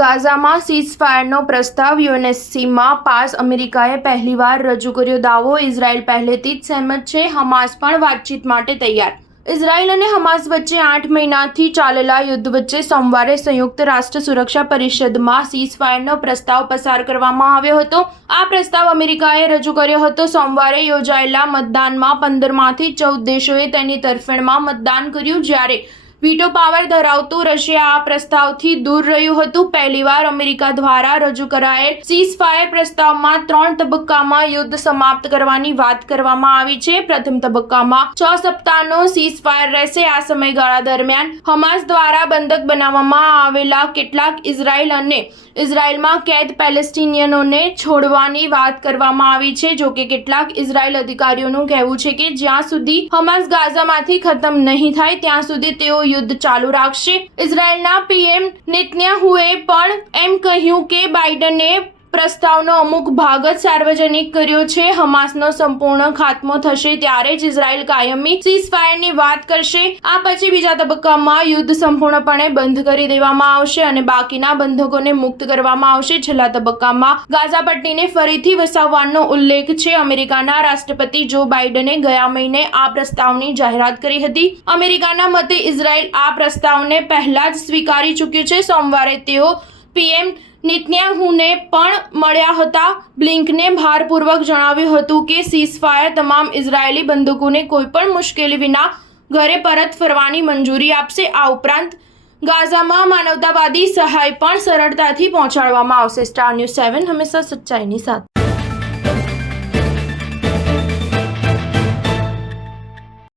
ગાઝામાં સીઝફાયરનો પ્રસ્તાવ યુએનએસસીમાં પાસ અમેરિકાએ પહેલીવાર રજૂ કર્યો દાવો ઇઝરાયલ પહેલેથી જ સહેમત છે હમાસ પણ વાતચીત માટે તૈયાર ઇઝરાયલ અને હમાસ વચ્ચે 8 મહિનાથી ચાલેલા યુદ્ધ વચ્ચે સોમવારે સંયુક્ત રાષ્ટ્ર સુરક્ષા પરિષદમાં સીઝફાયરનો પ્રસ્તાવ પસાર કરવામાં આવ્યો હતો। આ પ્રસ્તાવ અમેરિકાએ રજૂ કર્યો હતો। સોમવારે યોજાયેલા મતદાનમાં 15માંથી 14 દેશોએ તેની તરફેણમાં મતદાન કર્યું, જ્યારે વીટો પાવર ધરાવતું રશિયા આ પ્રસ્તાવથી દૂર રહ્યું હતું। પહેલીવાર અમેરિકા દ્વારા રજૂ કરાયેલ સીઝફાયર પ્રસ્તાવમાં 3 તબક્કામાં યુદ્ધ સમાપ્ત કરવાની વાત કરવામાં આવી છે। પ્રથમ તબક્કામાં 6 સપ્તાહનો સીઝફાયર રહેશે। આ સમયગાળા દરમિયાન હમાસ દ્વારા બંધક બનાવવામાં આવેલા કેટલાક ઇઝરાયલમાં કેદ પેલેસ્ટિનિયનોને છોડવાની વાત કરવામાં આવી છે। જોકે કેટલાક ઇઝરાયલ અધિકારીઓનું કહેવું છે કે જ્યાં સુધી હમાસ ગાઝામાંથી ખતમ નહીં થાય ત્યાં સુધી તેઓ યુદ્ધ ચાલુ રાખશે। ઇઝરાયલના પીએમ નેતન્યાહુએ પણ એમ કહ્યું કે બાઇડને પ્રસ્તાવનો અમુક ભાગ જ સાર્વજનિક કર્યો છે। હમાસનો સંપૂર્ણ ખાત્મો થશે ત્યારે જ ઇઝરાયલ કાયમી સીઝફાયરની વાત કરશે। આ પછી બીજા તબક્કામાં યુદ્ધ સંપૂર્ણપણે બંધ કરી દેવામાં આવશે અને બાકીના બંધકોને મુક્ત કરવામાં આવશે। છેલ્લા તબક્કામાં ગાઝા પટ્ટીને ફરીથી વસાવવાનો ઉલ્લેખ છે। અમેરિકાના રાષ્ટ્રપતિ જો બાઇડને ગયા મહિને આ પ્રસ્તાવની જાહેરાત કરી હતી। અમેરિકાના મતે ઇઝરાયલ આ પ્રસ્તાવને પહેલા જ સ્વીકારી ચૂક્યું છે। સોમવારે તેઓ પીએમ નેતન્યાહુને પણ મળ્યા હતા। બ્લિંકને ભારપૂર્વક જણાવ્યું હતું કે સીઝફાયર તમામ ઇઝરાયેલી બંધકોને કોઈપણ મુશ્કેલી વિના ઘરે પરત ફરવાની મંજૂરી આપશે। આ ઉપરાંત ગાઝામાં માનવતાવાદી સહાય પણ સરળતાથી પહોંચાડવામાં આવશે। સ્ટાર ન્યૂઝ 7 હંમેશા સચ્ચાઈની સાથે।